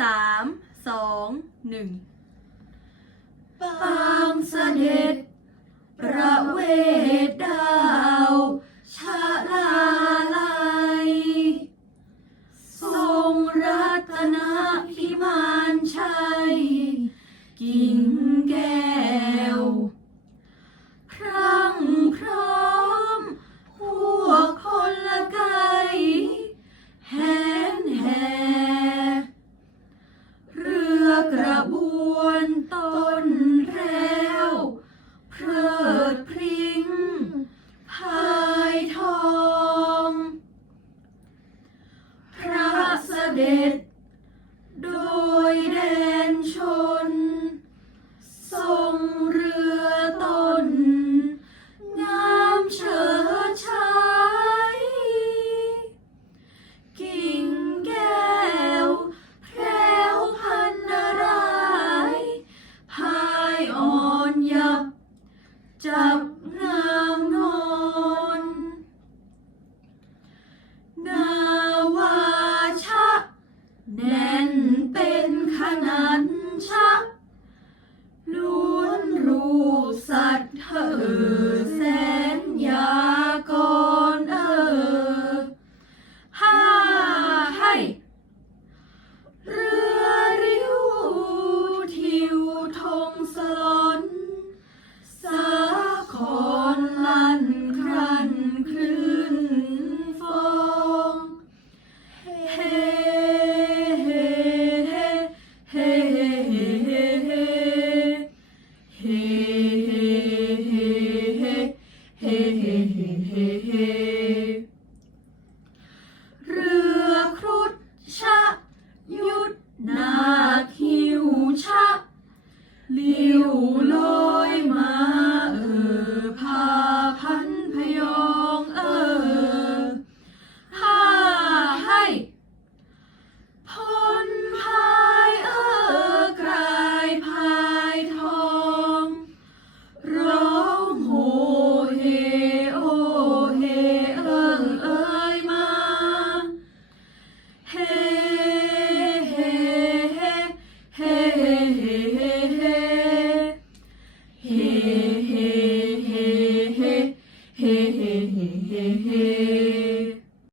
สามสองหนึ่งปางเสด็จประเวทดาวชาลาลัย ทรงรัตนพิมานชัย กิ่งแก้ว นัญชักล้วนรู้สัตว์เธอ ลิ้วลอยมา